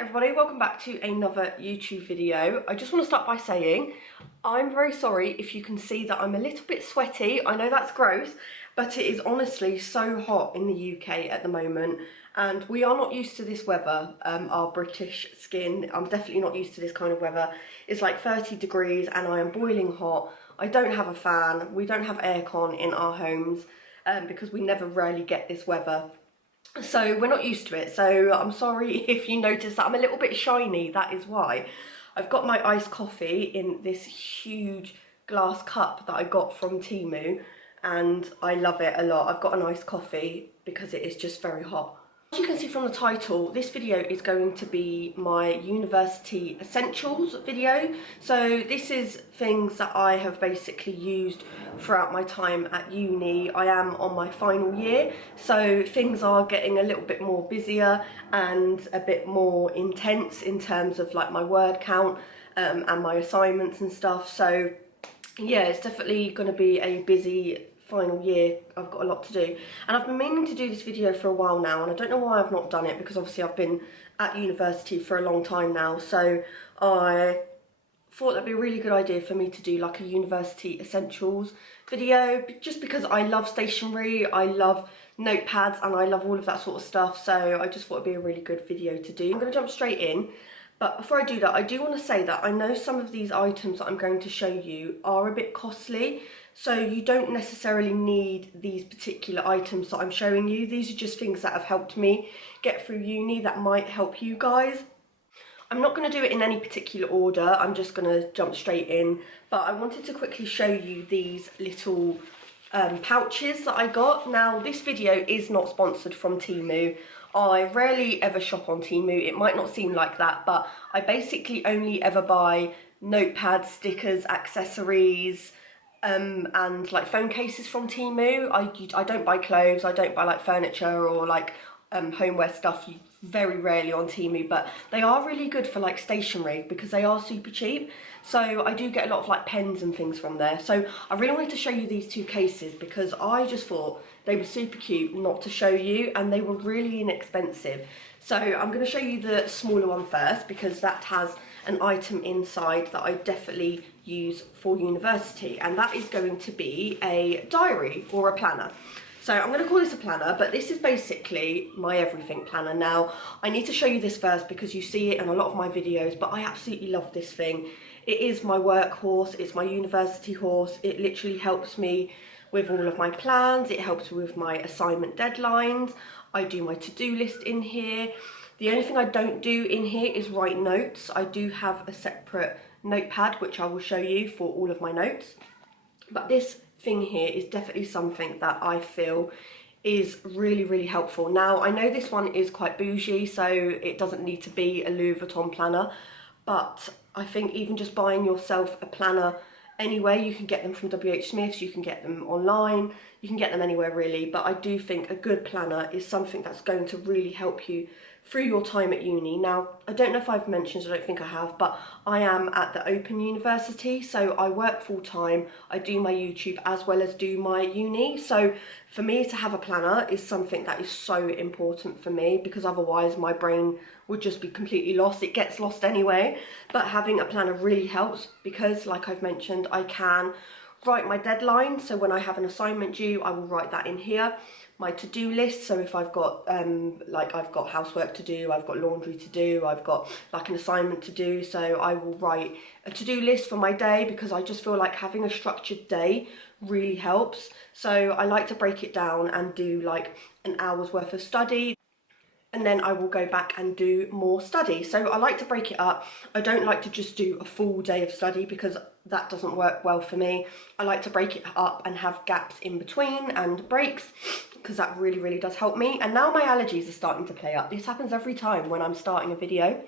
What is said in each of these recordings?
everybody, welcome back to another YouTube video. I just want to start by saying I'm very sorry if you can see that I'm a little bit sweaty. I know that's gross, but it is honestly so hot in the UK at the moment and we are not used to this weather. Our British skin, I'm definitely not used to this kind of weather. It's like 30 degrees and I am boiling hot. I don't have a fan, we don't have aircon in our homes because we never really get this weather. So we're not used to it, so I'm sorry if you notice that I'm a little bit shiny, that is why. I've got my iced coffee in this huge glass cup that I got from Temu and I love it a lot. I've got an iced coffee because it is just very hot. As you can see from the title, this video is going to be my university essentials video. So this is things that I have basically used throughout my time at uni. I am on my final year, so things are getting a little bit more busier and a bit more intense in terms of like my word count and my assignments and stuff. So yeah, it's definitely going to be a busy final year. I've got a lot to do and I've been meaning to do this video for a while now and I don't know why I've not done it because obviously I've been at university for a long time now, so I thought that'd be a really good idea for me to do like a university essentials video just because I love stationery, I love notepads and I love all of that sort of stuff, so I just thought it'd be a really good video to do. I'm going to jump straight in, but before I do that I do want to say that I know some of these items that I'm going to show you are a bit costly. So you don't necessarily need these particular items that I'm showing you. These are just things that have helped me get through uni that might help you guys. I'm not going to do it in any particular order, I'm just going to jump straight in. But I wanted to quickly show you these little pouches that I got. Now this video is not sponsored from Temu. I rarely ever shop on Temu. It might not seem like that, but I basically only ever buy notepads, stickers, accessories, and like phone cases from Temu. I don't buy clothes, I don't buy like furniture or like homeware stuff very rarely on Temu, but they are really good for like stationery because they are super cheap. So I do get a lot of like pens and things from there. So I really wanted to show you these two cases because I just thought they were super cute not to show you and they were really inexpensive. So I'm going to show you the smaller one first because that has an item inside that I definitely use for university, and that is going to be a diary or a planner. So I'm going to call this a planner, but this is basically my everything planner. Now I need to show you this first because you see it in a lot of my videos, but I absolutely love this thing. It is my workhorse, it's my university horse. It literally helps me with all of my plans, it helps me with my assignment deadlines. I do my to-do list in here. The only thing I don't do in here is write notes. I do have a separate notepad which I will show you for all of my notes. But this thing here is definitely something that I feel is really helpful. Now I know this one is quite bougie, so it doesn't need to be a Louis Vuitton planner, but I think even just buying yourself a planner anyway, you can get them from WH Smith's, you can get them online, you can get them anywhere really, but I do think a good planner is something that's going to really help you through your time at uni. Now, I don't know if I've mentioned, I don't think I have, but I am at the Open University, so I work full time, I do my YouTube as well as do my uni, so for me to have a planner is something that is so important for me because otherwise my brain would just be completely lost. It gets lost anyway, but having a planner really helps because, like I've mentioned, I can write my deadline, so when I have an assignment due I will write that in here. My to-do list, so if I've got I've got housework to do, I've got laundry to do, I've got like an assignment to do, so I will write a to-do list for my day because I just feel like having a structured day really helps. So I like to break it down and do like an hour's worth of study, and then I will go back and do more study. So I like to break it up. I don't like to just do a full day of study because that doesn't work well for me. I like to break it up and have gaps in between and breaks because that really does help me. And now my allergies are starting to play up. This happens every time when I'm starting a video.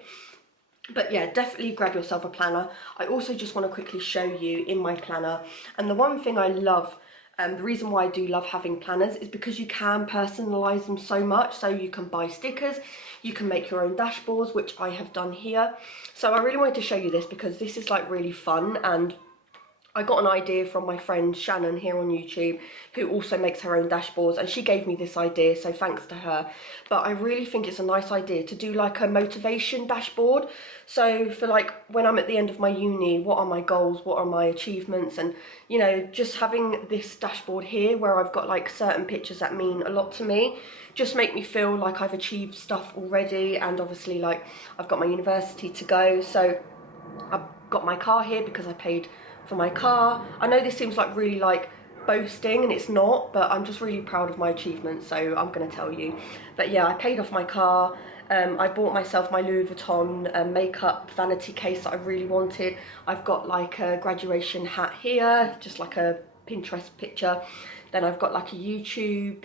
But yeah, definitely grab yourself a planner. I also just want to quickly show you in my planner, and the one thing I love, the reason why I do love having planners is because you can personalise them so much. So you can buy stickers, you can make your own dashboards, which I have done here. So I really wanted to show you this because this is like really fun and I got an idea from my friend Shannon here on YouTube, who also makes her own dashboards, and she gave me this idea, so thanks to her. But I really think it's a nice idea to do like a motivation dashboard. So for like when I'm at the end of my uni, what are my goals, what are my achievements, and you know, just having this dashboard here where I've got like certain pictures that mean a lot to me, just make me feel like I've achieved stuff already. And obviously like I've got my university to go, so I've got my car here because I paid for my car. I know this seems like really like boasting, and it's not, but I'm just really proud of my achievements, so I'm going to tell you. But yeah, I paid off my car. I bought myself my Louis Vuitton makeup vanity case that I really wanted. I've got like a graduation hat here, just like a Pinterest picture. Then I've got like a YouTube,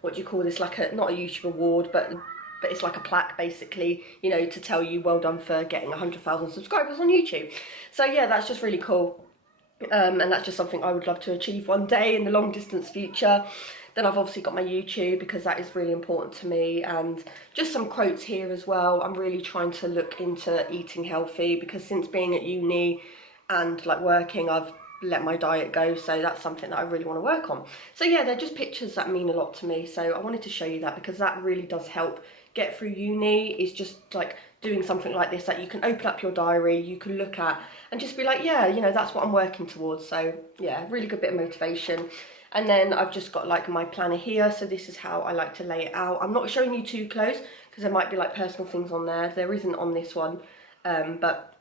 what do you call this, like a, not a YouTube award, but it's like a plaque basically, you know, to tell you well done for getting 100,000 subscribers on YouTube. So yeah, that's just really cool. And that's just something I would love to achieve one day in the long distance future. Then I've obviously got my YouTube because that is really important to me, and just some quotes here as well. I'm really trying to look into eating healthy because since being at uni and like working, I've let my diet go, so that's something that I really want to work on. So yeah, they're just pictures that mean a lot to me, so I wanted to show you that because that really does help get through uni. Is just like doing something like this that you can open up your diary, you can look at and just be like, yeah, you know, that's what I'm working towards. So yeah, really good bit of motivation. And then I've just got like my planner here, so this is how I like to lay it out. I'm not showing you too close because there might be like personal things on there. There isn't on this one, but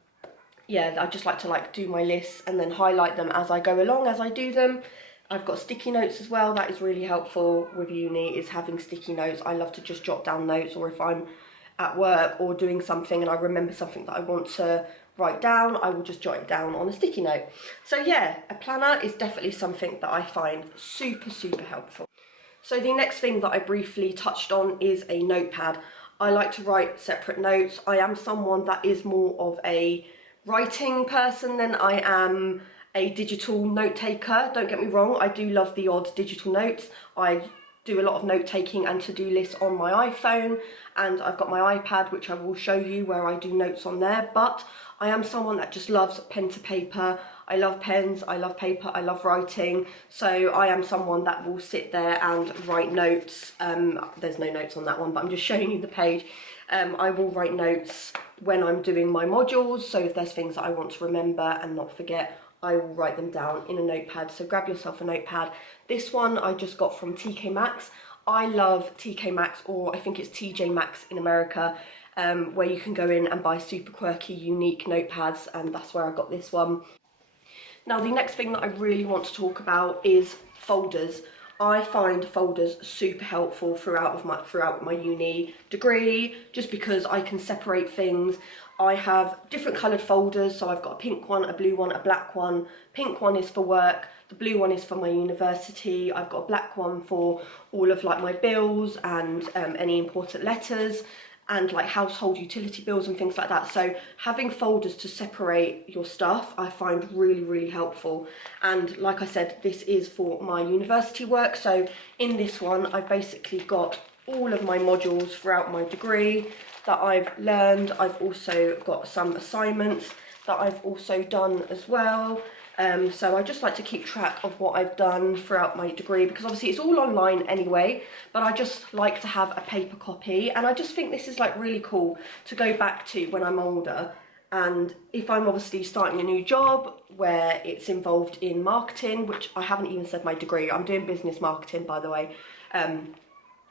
yeah, I just like to like do my lists and then highlight them as I go along, as I do them. I've got sticky notes as well. That is really helpful with uni, is having sticky notes. I love to just jot down notes, or if I'm at work or doing something and I remember something that I want to write down, I will just jot it down on a sticky note. So yeah, a planner is definitely something that I find super, super helpful. So the next thing that I briefly touched on is a notepad. I like to write separate notes. I am someone that is more of a writing person than I am a digital note taker. Don't get me wrong, I do love the odd digital notes. I do a lot of note taking and to-do lists on my iPhone, and I've got my iPad which I will show you where I do notes on there, but I am someone that just loves pen to paper. I love pens, I love paper, I love writing, so I am someone that will sit there and write notes. There's no notes on that one, but I'm just showing you the page. I will write notes when I'm doing my modules, so if there's things that I want to remember and not forget, I will write them down in a notepad. So grab yourself a notepad. This one I just got from TK Maxx. I love TK Maxx, or I think it's TJ Maxx in America, where you can go in and buy super quirky, unique notepads, and that's where I got this one. Now the next thing that I really want to talk about is folders. I find folders super helpful throughout my uni degree, just because I can separate things. I have different coloured folders, so I've got a pink one, a blue one, a black one. Pink one is for work, the blue one is for my university. I've got a black one for all of like my bills and any important letters and like household utility bills and things like that. So having folders to separate your stuff I find really, really helpful. And like I said, this is for my university work. So in this one I've basically got all of my modules throughout my degree that I've learned. I've also got some assignments that I've also done as well. So I just like to keep track of what I've done throughout my degree, because obviously it's all online anyway, but I just like to have a paper copy, and I just think this is like really cool to go back to when I'm older. And if I'm obviously starting a new job where it's involved in marketing, which I haven't even said my degree, I'm doing business marketing by the way,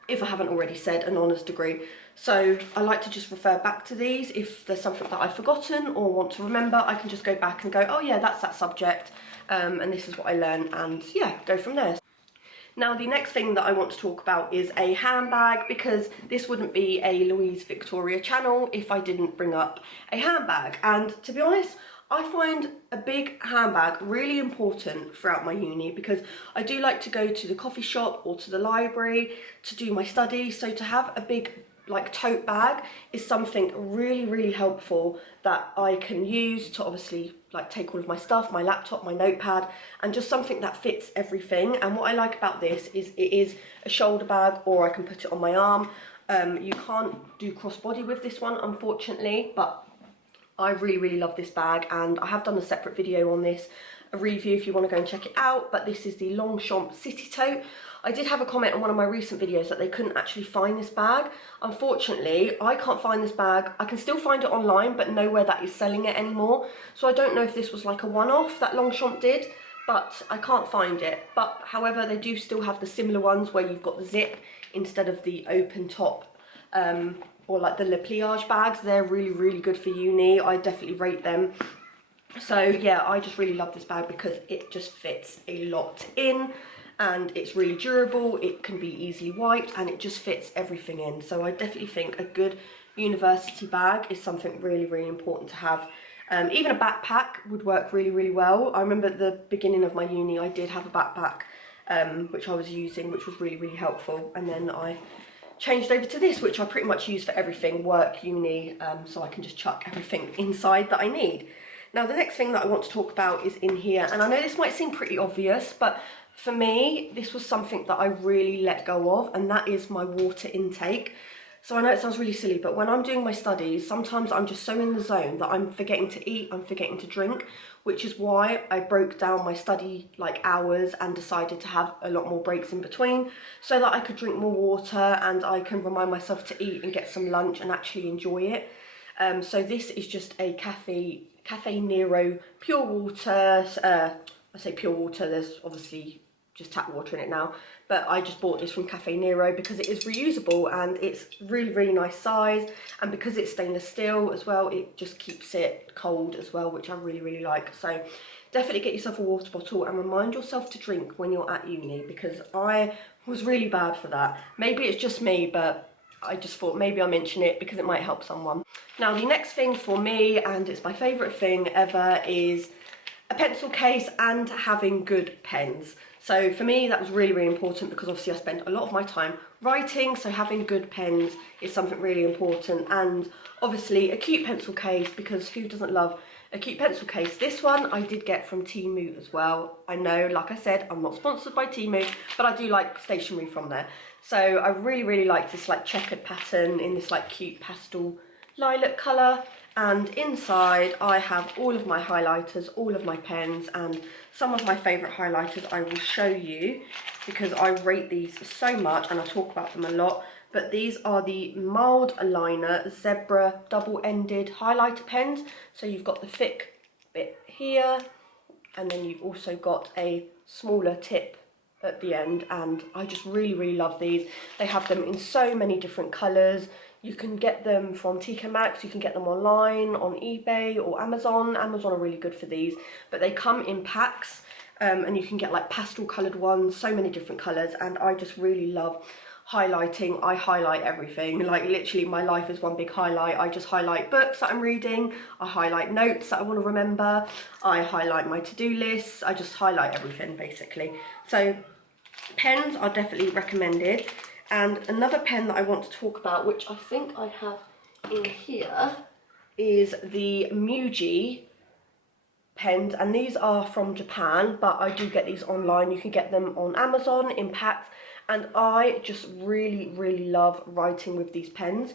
if I haven't already said, an honours degree. So I like to just refer back to these. If there's something that I've forgotten or want to remember, I can just go back and go, oh yeah, that's that subject, and this is what I learned, and yeah, go from there. Now the next thing that I want to talk about is a handbag, because this wouldn't be a Louise Victoria channel if I didn't bring up a handbag. And to be honest, I find a big handbag really important throughout my uni, because I do like to go to the coffee shop or to the library to do my studies. So to have a big like tote bag is something really, really helpful that I can use to obviously like take all of my stuff, my laptop, my notepad, and just something that fits everything. And what I like about this is it is a shoulder bag, or I can put it on my arm. You can't do crossbody with this one, unfortunately, but I really, really love this bag, and I have done a separate video on this a review if you want to go and check it out, but this is the Longchamp City Tote. I did have a comment on one of my recent videos that they couldn't actually find this bag. Unfortunately, I can't find this bag. I can still find it online, but nowhere that is selling it anymore. So I don't know if this was like a one-off that Longchamp did, but I can't find it. But however, they do still have the similar ones where you've got the zip instead of the open top, or like the Le Pliage bags. They're really, really good for uni. I definitely rate them. So yeah, I just really love this bag because it just fits a lot in, and it's really durable, it can be easily wiped, and it just fits everything in. So I definitely think a good university bag is something really, really important to have. Even a backpack would work really, really well. I remember at the beginning of my uni, I did have a backpack, which I was using, which was really, really helpful. And then I changed over to this, which I pretty much use for everything, work, uni, so I can just chuck everything inside that I need. Now, the next thing that I want to talk about is in here, and I know this might seem pretty obvious, but for me, this was something that I really let go of, and that is my water intake. So I know it sounds really silly, but when I'm doing my studies, sometimes I'm just so in the zone that I'm forgetting to eat, I'm forgetting to drink, which is why I broke down my study like hours and decided to have a lot more breaks in between so that I could drink more water and I can remind myself to eat and get some lunch and actually enjoy it. So this is just a Cafe Nero pure water. I say pure water, there's obviously just tap water in it now, but I just bought this from Cafe Nero because it is reusable and it's really, really nice size, and because it's stainless steel as well, it just keeps it cold as well, which I really, really like. So definitely get yourself a water bottle and remind yourself to drink when you're at uni, because I was really bad for that. Maybe it's just me, but I just thought maybe I'll mention it because it might help someone. Now, the next thing for me, and it's my favourite thing ever, is a pencil case and having good pens. So for me, that was really, really important because obviously I spend a lot of my time writing, so having good pens is something really important. And obviously a cute pencil case, because who doesn't love a cute pencil case? This one I did get from Temu as well. I know, like I said, I'm not sponsored by Temu, but I do like stationery from there. So I really, really like this like checkered pattern in this like cute pastel lilac colour. And inside I have all of my highlighters, all of my pens, and some of my favourite highlighters I will show you because I rate these so much and I talk about them a lot. But these are the Mild Liner Zebra double-ended highlighter pens. So you've got the thick bit here, and then you've also got a smaller tip at the end, and I just really, really love these. They have them in so many different colours. You can get them from TK Maxx, you can get them online, on eBay or Amazon. Amazon are really good for these, but they come in packs, and you can get like pastel coloured ones, so many different colours, and I just really love highlighting. I highlight everything, like literally my life is one big highlight. I just highlight books that I'm reading, I highlight notes that I want to remember, I highlight my to-do lists, I just highlight everything basically. So pens are definitely recommended. And another pen that I want to talk about, which I think I have in here, is the Muji pens, and these are from Japan, but I do get these online. You can get them on Amazon in packs, and I just really, really love writing with these pens.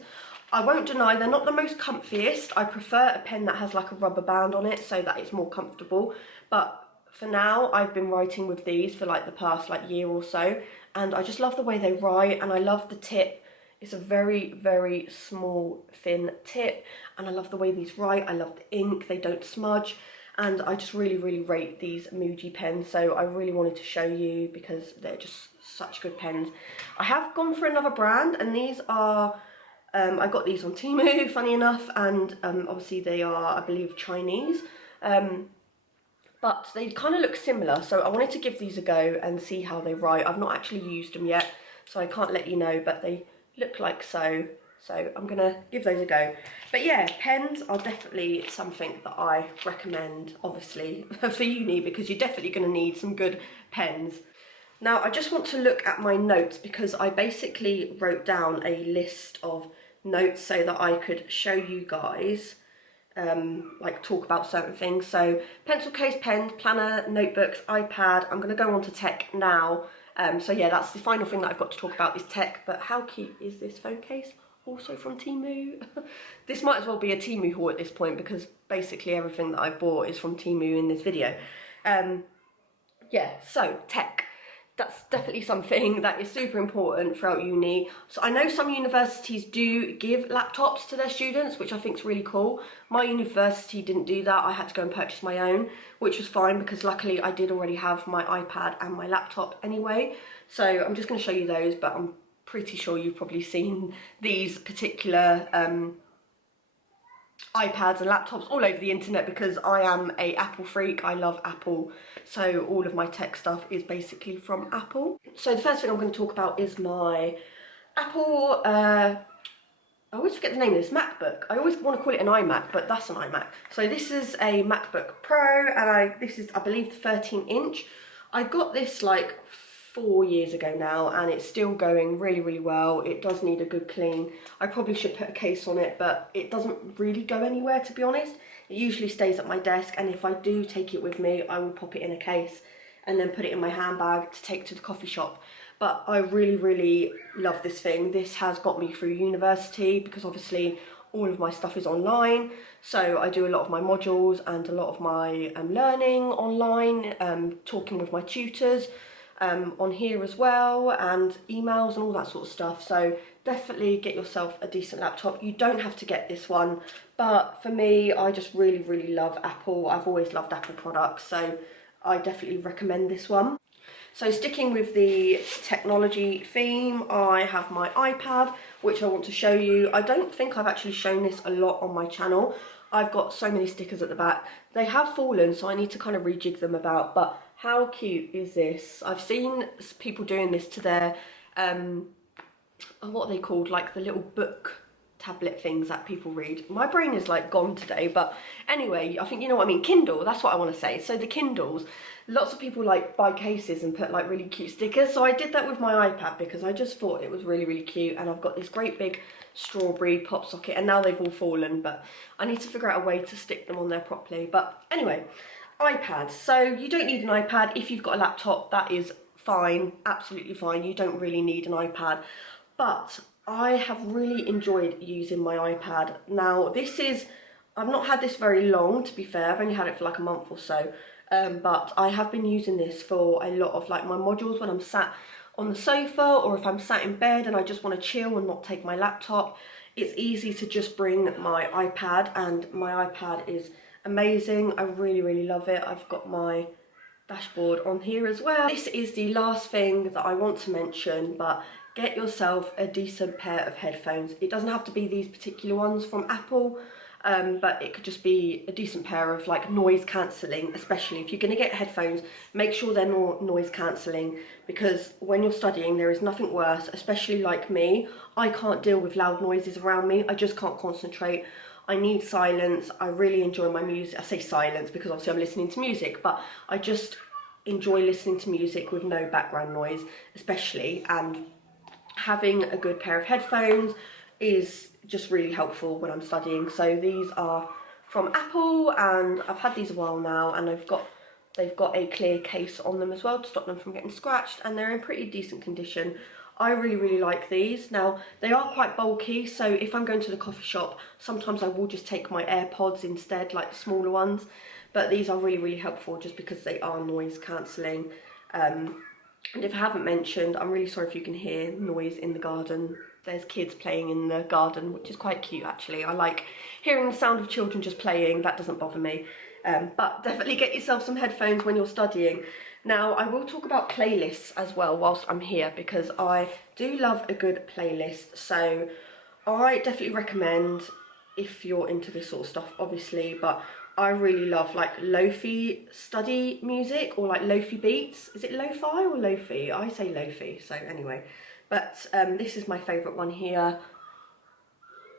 I won't deny they're not the most comfiest. I prefer a pen that has like a rubber band on it so that it's more comfortable, but for now I've been writing with these for like the past like year or so, and I just love the way they write, and I love the tip. It's a very, very small, thin tip, and I love the way these write. I love the ink, they don't smudge, and I just really, really rate these Muji pens. So I really wanted to show you because they're just such good pens. I have gone for another brand, and these are, I got these on Temu, funny enough, and obviously they are, I believe, Chinese. But they kind of look similar, so I wanted to give these a go and see how they write. I've not actually used them yet, so I can't let you know, but they look like so. So I'm gonna give those a go. But yeah, pens are definitely something that I recommend, obviously, for uni, because you're definitely gonna need some good pens. Now, I just want to look at my notes because I basically wrote down a list of notes so that I could show you guys like talk about certain things. So pencil case, pens, planner, notebooks, iPad. I'm going to go on to tech now. So yeah, that's the final thing that I've got to talk about is tech. But how cute is this phone case? Also from Temu. This might as well be a Temu haul at this point because basically everything that I've bought is from Temu in this video. Yeah, so tech. That's definitely something that is super important throughout uni. So I know some universities do give laptops to their students, which I think is really cool. My university didn't do that. I had to go and purchase my own, which was fine because luckily I did already have my iPad and my laptop anyway. So I'm just going to show you those, but I'm pretty sure you've probably seen these particular iPads and laptops all over the internet because I am a Apple freak. I love Apple, so all of my tech stuff is basically from Apple. So the first thing I'm going to talk about is my Apple, I always forget the name of this, MacBook. I always want to call it an iMac, but that's an iMac. So this is a MacBook Pro, and this is, I believe, the 13-inch. I got this like 4 years ago now, and it's still going really, really well. It does need a good clean. I probably should put a case on it, but it doesn't really go anywhere, to be honest. It usually stays at my desk, and if I do take it with me, I will pop it in a case and then put it in my handbag to take to the coffee shop. But I really, really love this thing. This has got me through university because obviously all of my stuff is online. So I do a lot of my modules and a lot of my learning online, talking with my tutors on here as well, and emails and all that sort of stuff. So definitely get yourself a decent laptop. You don't have to get this one, but for me, I just really, really love Apple. I've always loved Apple products, so I definitely recommend this one. So sticking with the technology theme, I have my iPad, which I want to show you. I don't think I've actually shown this a lot on my channel. I've got so many stickers at the back. They have fallen, so I need to kind of rejig them about, but how cute is this? I've seen people doing this to their, what are they called? Like the little book tablet things that people read. My brain is like gone today, but anyway, I think you know what I mean. Kindle, that's what I want to say. So the Kindles, lots of people like buy cases and put like really cute stickers. So I did that with my iPad because I just thought it was really, really cute. And I've got this great big strawberry pop socket, and now they've all fallen, but I need to figure out a way to stick them on there properly. But anyway, iPad. So you don't need an iPad. If you've got a laptop, that is fine, absolutely fine. You don't really need an iPad. But I have really enjoyed using my iPad. Now this is, I've not had this very long, to be fair. I've only had it for like a month or so. But I have been using this for a lot of like my modules when I'm sat on the sofa, or if I'm sat in bed and I just want to chill and not take my laptop. It's easy to just bring my iPad, and my iPad is amazing. I really, really love it. I've got my dashboard on here as well. This is the last thing that I want to mention, but get yourself a decent pair of headphones. It doesn't have to be these particular ones from Apple, but it could just be a decent pair of like noise cancelling. Especially if you're going to get headphones, make sure they're noise cancelling, because when you're studying there is nothing worse, especially like me. I can't deal with loud noises around me. I just can't concentrate. I need silence. I really enjoy my music. I say silence because obviously I'm listening to music, but I just enjoy listening to music with no background noise, especially, and having a good pair of headphones is just really helpful when I'm studying. So these are from Apple, and I've had these a while now, and they've got a clear case on them as well to stop them from getting scratched, and they're in pretty decent condition. I really, really like these. Now, they are quite bulky, so if I'm going to the coffee shop, sometimes I will just take my AirPods instead, like the smaller ones. But these are really, really helpful just because they are noise cancelling. And if I haven't mentioned, I'm really sorry if you can hear noise in the garden. There's kids playing in the garden, which is quite cute actually. I like hearing the sound of children just playing. That doesn't bother me. But definitely get yourself some headphones when you're studying. Now, I will talk about playlists as well whilst I'm here, because I do love a good playlist. So I definitely recommend, if you're into this sort of stuff, obviously, but I really love like lo-fi study music, or like lo-fi beats. Is it lo-fi or lo-fi? I say lo-fi, so anyway. But this is my favourite one here,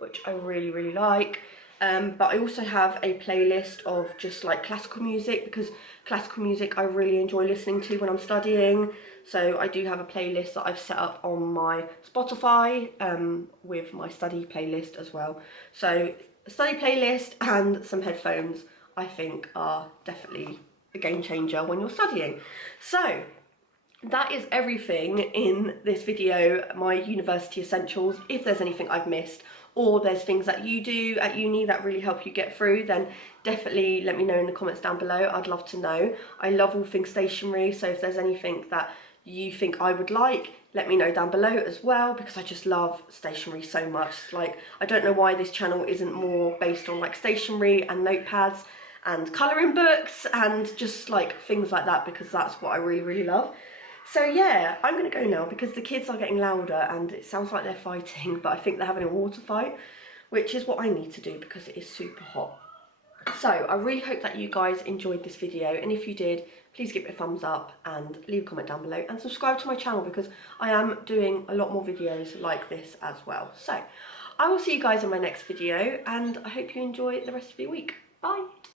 which I really, really like. But I also have a playlist of just like classical music, because classical music I really enjoy listening to when I'm studying. So I do have a playlist that I've set up on my Spotify with my study playlist as well. So a study playlist and some headphones, I think, are definitely a game changer when you're studying. So that is everything in this video, my university essentials. If there's anything I've missed, or there's things that you do at uni that really help you get through, then definitely let me know in the comments down below. I'd love to know. I love all things stationery, so if there's anything that you think I would like, let me know down below as well, because I just love stationery so much. Like, I don't know why this channel isn't more based on like stationery and notepads and colouring books and just like things like that, because that's what I really love. So yeah, I'm gonna go now because the kids are getting louder and it sounds like they're fighting, but I think they're having a water fight, which is what I need to do because it is super hot. So I really hope that you guys enjoyed this video, and if you did, please give it a thumbs up and leave a comment down below and subscribe to my channel, because I am doing a lot more videos like this as well. So I will see you guys in my next video, and I hope you enjoy the rest of your week. Bye.